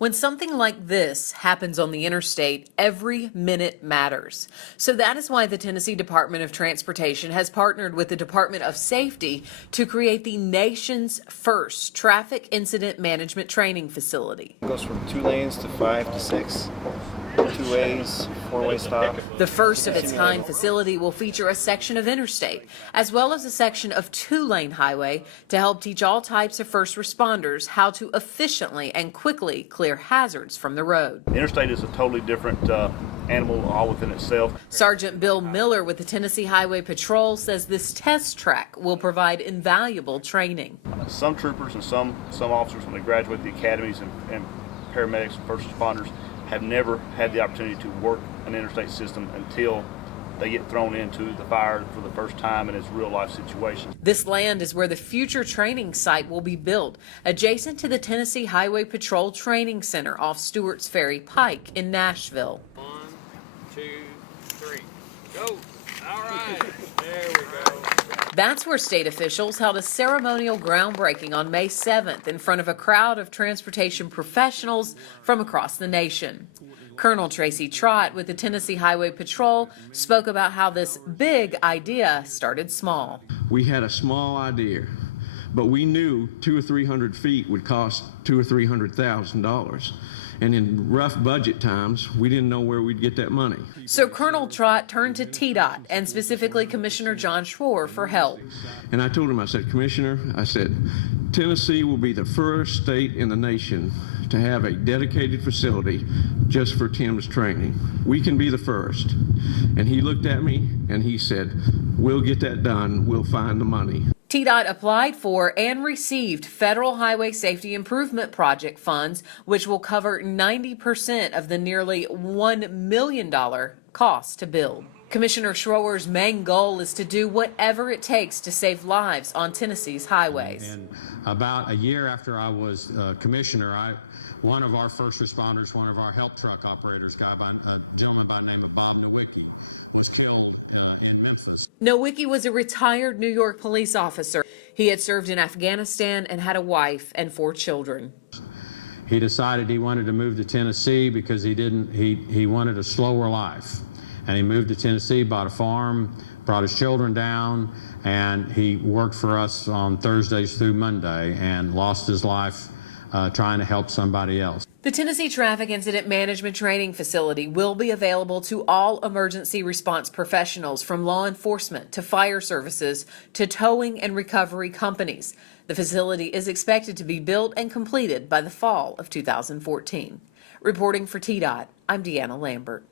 When something like this happens on the interstate, every minute matters. So that is why the Tennessee Department of Transportation has partnered with the Department of Safety to create the nation's first traffic incident management training facility. It goes from 2 lanes to 5 to 6, 2 ways, 4-way stop. The first of its kind facility will feature a section of interstate, as well as a section of 2-lane highway to help teach all types of first responders how to efficiently and quickly clear hazards from the road. Interstate is a totally different animal all within itself. Sergeant Bill Miller with the Tennessee Highway Patrol says this test track will provide invaluable training. Some troopers and some officers, when they graduate the academies and paramedics and first responders, have never had the opportunity to work an interstate system until they get thrown into the fire for the first time in its real life situation. This land is where the future training site will be built, adjacent to the Tennessee Highway Patrol Training Center off Stewart's Ferry Pike in Nashville. 1, 2, 3, go! All right, there we go. That's where state officials held a ceremonial groundbreaking on May 7th in front of a crowd of transportation professionals from across the nation. Colonel Tracy Trott with the Tennessee Highway Patrol spoke about how this big idea started small. We had a small idea, but we knew 200 or 300 feet would cost $200,000 or $300,000. And in rough budget times, we didn't know where we'd get that money. So Colonel Trott turned to TDOT and specifically Commissioner John Schroer for help. And I told him, I said, Commissioner, I said, Tennessee will be the first state in the nation to have a dedicated facility just for TIMS training. We can be the first. And he looked at me and he said, we'll get that done. We'll find the money. TDOT applied for and received Federal Highway Safety Improvement Project funds, which will cover 90% of the nearly $1 million cost to build. Commissioner Schroer's main goal is to do whatever it takes to save lives on Tennessee's highways. And about a year after I was commissioner, one of our first responders, one of our help truck operators, a gentleman by the name of Bob Nowicki, was killed in Memphis. Nowicki was a retired New York police officer. He had served in Afghanistan and had a wife and 4 children. He decided he wanted to move to Tennessee because he wanted a slower life. And he moved to Tennessee, bought a farm, brought his children down, and he worked for us on Thursdays through Monday and lost his life trying to help somebody else. The Tennessee Traffic Incident Management Training Facility will be available to all emergency response professionals, from law enforcement to fire services to towing and recovery companies. The facility is expected to be built and completed by the fall of 2014. Reporting for TDOT, I'm Deanna Lambert.